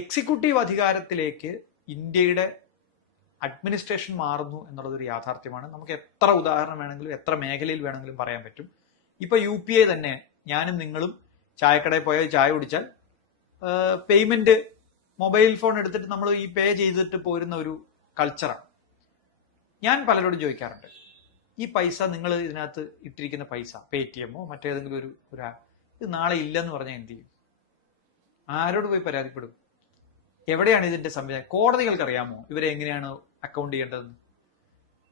Executive അധികാരത്തിലേക്ക് ഇന്ത്യയുടെ administration മാറുന്നു എന്നുള്ളതൊരു യാഥാർത്ഥ്യമാണ്. നമുക്ക് എത്ര ഉദാഹരണം വേണമെങ്കിലും എത്ര മേഖലയിൽ വേണമെങ്കിലും പറയാൻ പറ്റും. ഇപ്പൊ UPI തന്നെ ഞാനും നിങ്ങളും ചായക്കടയിൽ പോയാൽ ചായ കുടിച്ചാൽ പേയ്മെന്റ് മൊബൈൽ ഫോൺ എടുത്തിട്ട് നമ്മൾ ഈ പേ ചെയ്തിട്ട് പോരുന്ന ഒരു കൾച്ചറാണ്. ഞാൻ പലരോടും ചോദിക്കാറുണ്ട്, ഈ പൈസ നിങ്ങൾ ഇതിനകത്ത് ഇട്ടിരിക്കുന്ന പൈസ പേടിഎമ്മോ മറ്റേതെങ്കിലും ഒരു ഇത് നാളെ ഇല്ലെന്ന് പറഞ്ഞാൽ എന്ത് ചെയ്യും? ആരോട് പോയി പരാതിപ്പെടും? എവിടെയാണ് ഇതിന്റെ സംവിധാനം? കോടതികൾക്ക് അറിയാമോ ഇവരെ എങ്ങനെയാണ് അക്കൗണ്ട് ചെയ്യേണ്ടതെന്ന്?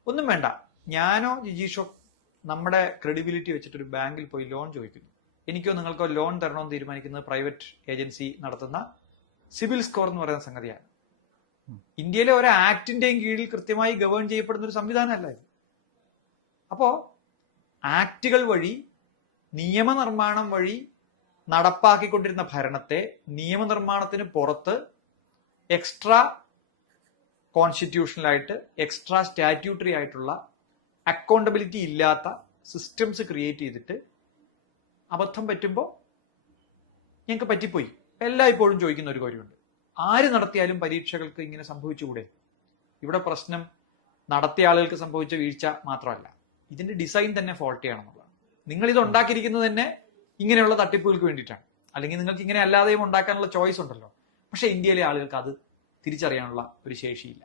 ഒന്നും വേണ്ട. ഞാനോ ജിജീഷോ നമ്മുടെ ക്രെഡിബിലിറ്റി വെച്ചിട്ട് ഒരു ബാങ്കിൽ പോയി ലോൺ ചോദിക്കുന്നു. എനിക്കോ നിങ്ങൾക്കോ ലോൺ തരണമെന്ന് തീരുമാനിക്കുന്നത് പ്രൈവറ്റ് ഏജൻസി നടത്തുന്ന സിവിൽ സ്കോർ എന്ന് പറയുന്ന സംഗതിയാണ്. ഇന്ത്യയിലെ ഒരു ആക്ടിന്റെയും കീഴിൽ കൃത്യമായി ഗവേൺ ചെയ്യപ്പെടുന്ന ഒരു സംവിധാനമല്ല ഇത്. അപ്പോ ആക്ടുകൾ വഴി നിയമനിർമ്മാണം വഴി നടപ്പാക്കിക്കൊണ്ടിരുന്ന ഭരണത്തെ നിയമനിർമ്മാണത്തിന് പുറത്ത് എക്സ്ട്രാ കോൺസ്റ്റിറ്റ്യൂഷണലായിട്ട് എക്സ്ട്രാ സ്റ്റാറ്റ്യൂട്ടറി ആയിട്ടുള്ള അക്കൗണ്ടബിലിറ്റി ഇല്ലാത്ത സിസ്റ്റംസ് ക്രിയേറ്റ് ചെയ്തിട്ട് അബദ്ധം പറ്റുമ്പോൾ ഞങ്ങൾക്ക് പറ്റിപ്പോയി എല്ലായ്പ്പോഴും ചോദിക്കുന്ന ഒരു കാര്യമുണ്ട്, ആര് നടത്തിയാലും പരീക്ഷകൾക്ക് ഇങ്ങനെ സംഭവിച്ചുകൂടെ? ഇവിടെ പ്രശ്നം നടത്തിയ ആളുകൾക്ക് സംഭവിച്ച വീഴ്ച മാത്രമല്ല, ഇതിന്റെ ഡിസൈൻ തന്നെ ഫോൾട്ട് ചെയ്യണമെന്നുള്ളതാണ്. നിങ്ങൾ ഇത് ഉണ്ടാക്കിയിരിക്കുന്നത് തന്നെ ഇങ്ങനെയുള്ള തട്ടിപ്പുകൾക്ക് വേണ്ടിയിട്ടാണ്. അല്ലെങ്കിൽ നിങ്ങൾക്ക് ഇങ്ങനെ അല്ലാതെയും ഉണ്ടാക്കാനുള്ള ചോയ്സ് ഉണ്ടല്ലോ. പക്ഷെ ഇന്ത്യയിലെ ആളുകൾക്ക് അത് തിരിച്ചറിയാനുള്ള ഒരു ശേഷിയില്ല.